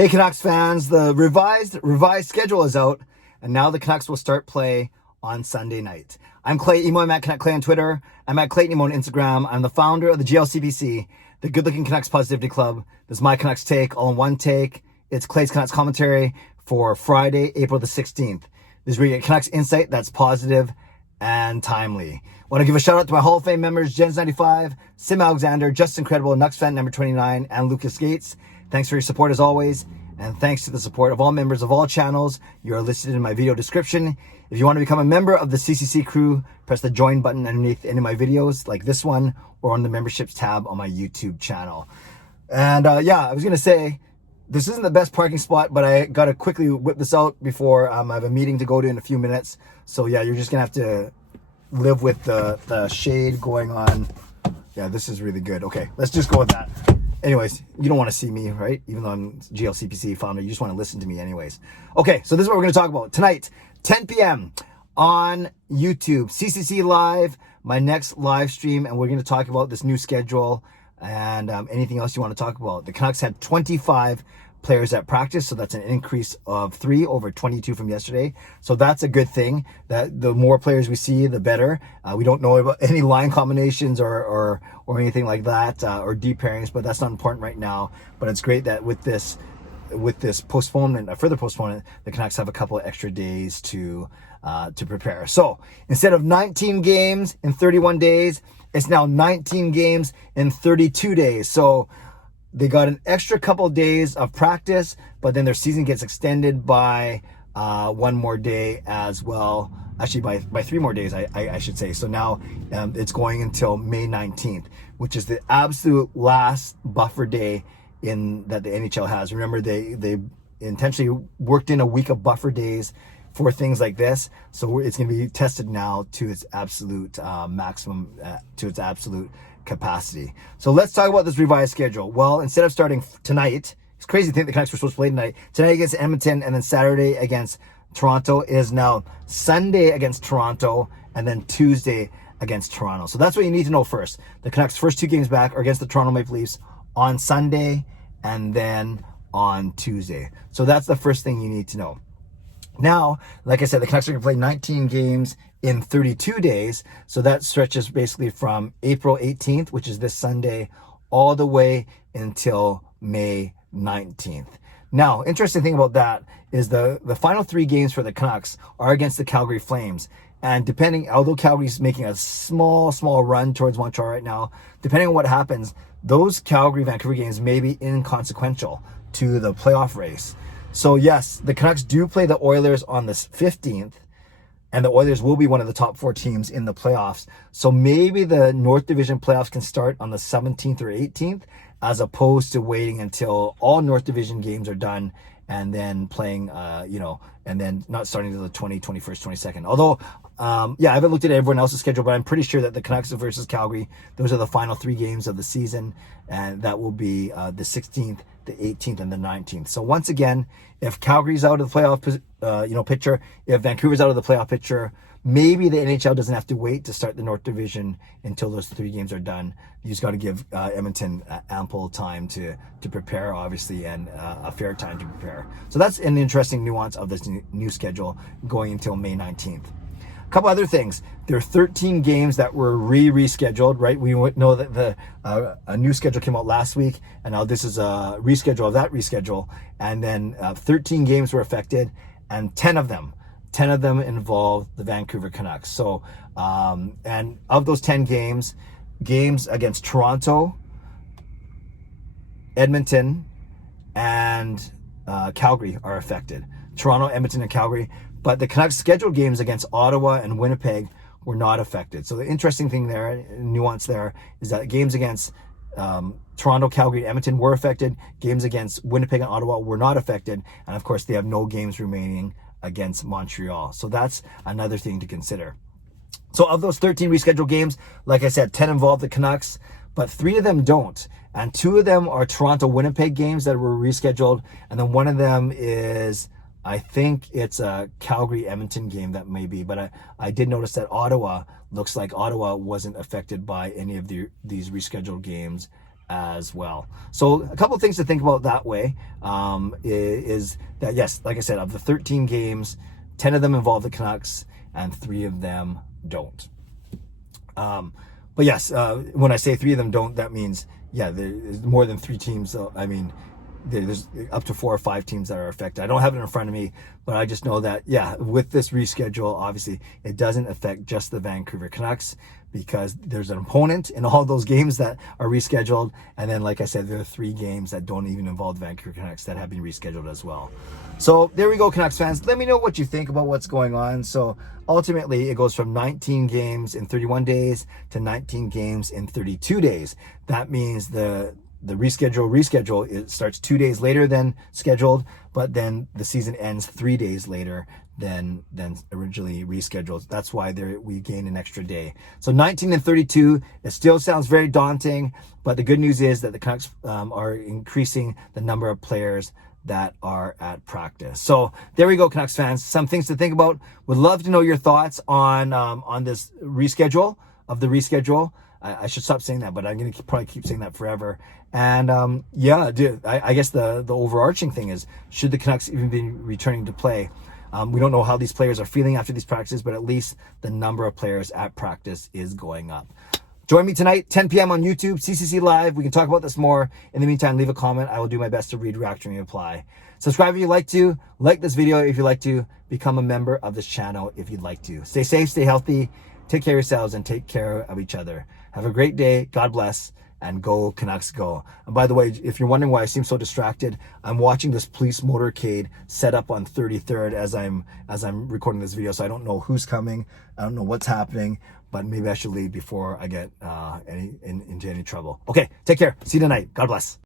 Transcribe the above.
Hey Canucks fans, the revised schedule is out, and now the Canucks will start play on Sunday night. I'm Clay Emo. I'm at Canuck Clay on Twitter. I'm at Clayton Emo on Instagram. I'm the founder of the GLCPC, the Good Looking Canucks Positivity Club. This is my Canucks take, all in one take. It's Clay's Canucks commentary for Friday, April the 16th. This is where you get Canucks insight that's positive and timely. I want to give a shout out to my Hall of Fame members, Jens95, simalexander, Just Incredible, nucksfan number 29, and Lucas Gates. Thanks for your support as always, and thanks to the support of all members of all channels. You are listed in my video description. If you want to become a member of the CCC Crew, press the join button underneath any of my videos like this one, or on the memberships tab on my YouTube channel. And I was going to say, this isn't the best parking spot, but I got to quickly whip this out before I have a meeting to go to in a few minutes. So yeah, you're just going to have to live with the shade going on. Yeah, this is really good. Okay, let's just go with that. Anyways, you don't want to see me, right? Even though I'm GLCPC founder, you just want to listen to me anyways. Okay, so this is what we're going to talk about. Tonight, 10 p.m. on YouTube, CCC Live, my next live stream, and we're going to talk about this new schedule and anything else you want to talk about. The Canucks had 25 players at practice, so that's an increase of 3 over 22 from yesterday. So that's a good thing. That the more players we see, the better. We don't know about any line combinations or anything like that, or deep pairings, but that's not important right now. But it's great that with this postponement, a further postponement, the Canucks have a couple of extra days to prepare. So instead of 19 games in 31 days, it's now 19 games in 32 days. So they got an extra couple of days of practice, but then their season gets extended by one more day as well. Actually, by 3 more days, I should say. So now it's going until May 19th, which is the absolute last buffer day that the NHL has. Remember, they intentionally worked in a week of buffer days for things like this. So it's going to be tested now to its absolute maximum, to its absolute capacity. So let's talk about this revised schedule. Well, instead of starting tonight, it's crazy to think the Canucks were supposed to play tonight against Edmonton, and then Saturday against Toronto. It is now Sunday against Toronto, and then Tuesday against Toronto. So that's what you need to know first. The Canucks' first 2 games back are against the Toronto Maple Leafs on Sunday and then on Tuesday. So that's the first thing you need to know. Now, like I said, the Canucks are going to play 19 games in 32 days. So that stretches basically from April 18th, which is this Sunday, all the way until May 19th. Now, interesting thing about that is the final 3 games for the Canucks are against the Calgary Flames. And although Calgary's making a small run towards Montreal right now, depending on what happens, those Calgary-Vancouver games may be inconsequential to the playoff race. So yes, the Canucks do play the Oilers on the 15th, and the Oilers will be one of the top 4 teams in the playoffs. So maybe the North Division playoffs can start on the 17th or 18th, as opposed to waiting until all North Division games are done and then playing, and then not starting until the 21st, 22nd. Although, I haven't looked at everyone else's schedule, but I'm pretty sure that the Canucks versus Calgary, those are the final 3 games of the season, and that will be the 16th, the 18th, and the 19th. So once again, if Calgary's out of the playoff picture, if Vancouver's out of the playoff picture, maybe the NHL doesn't have to wait to start the North Division until those 3 games are done. You just got to give Edmonton ample time to prepare, obviously, and a fair time to prepare. So that's an interesting nuance of this new schedule going until May 19th. A couple other things. There are 13 games that were rescheduled, right? We know that a new schedule came out last week, and now this is a reschedule of that reschedule. And then 13 games were affected, and 10 of them involved the Vancouver Canucks. So, and of those 10 games against Toronto, Edmonton, and Calgary are affected. Toronto, Edmonton, and Calgary. But the Canucks' scheduled games against Ottawa and Winnipeg were not affected. So the interesting thing there, nuance there, is that games against Toronto, Calgary, Edmonton were affected. Games against Winnipeg and Ottawa were not affected. And of course, they have no games remaining against Montreal. So that's another thing to consider. So of those 13 rescheduled games, like I said, 10 involve the Canucks, but 3 of them don't. And 2 of them are Toronto-Winnipeg games that were rescheduled. And then one of them is, I think it's a Calgary-Edmonton game that may be, but I did notice that looks like Ottawa wasn't affected by any of these rescheduled games as well. So a couple of things to think about that way is that, yes, like I said, of the 13 games, 10 of them involve the Canucks and 3 of them don't. But yes, when I say 3 of them don't, that means, yeah, there's more than 3 teams. I mean, there's up to 4 or 5 teams that are affected. I don't have it in front of me, but I just know that, yeah, with this reschedule, obviously, it doesn't affect just the Vancouver Canucks because there's an opponent in all those games that are rescheduled. And then, like I said, there are 3 games that don't even involve the Vancouver Canucks that have been rescheduled as well. So there we go, Canucks fans. Let me know what you think about what's going on. So ultimately, it goes from 19 games in 31 days to 19 games in 32 days. That means the reschedule, it starts 2 days later than scheduled, but then the season ends 3 days later than originally rescheduled. That's why we gain an extra day. So 19 and 32, it still sounds very daunting, but the good news is that the Canucks are increasing the number of players that are at practice. So there we go, Canucks fans. Some things to think about. Would love to know your thoughts on this reschedule of the reschedule. I should stop saying that, but I'm going to probably keep saying that forever. And yeah, dude, I guess the overarching thing is, should the Canucks even be returning to play? We don't know how these players are feeling after these practices, but at least the number of players at practice is going up. Join me tonight, 10 p.m. on YouTube, CCC Live. We can talk about this more. In the meantime, leave a comment. I will do my best to read, react, and reply. Subscribe if you'd like to. Like this video if you'd like to. Become a member of this channel if you'd like to. Stay safe, stay healthy. Take care of yourselves and take care of each other. Have a great day. God bless. And go Canucks go. And by the way, if you're wondering why I seem so distracted, I'm watching this police motorcade set up on 33rd as I'm recording this video. So I don't know who's coming. I don't know what's happening, but maybe I should leave before I get into any trouble. Okay, take care. See you tonight. God bless.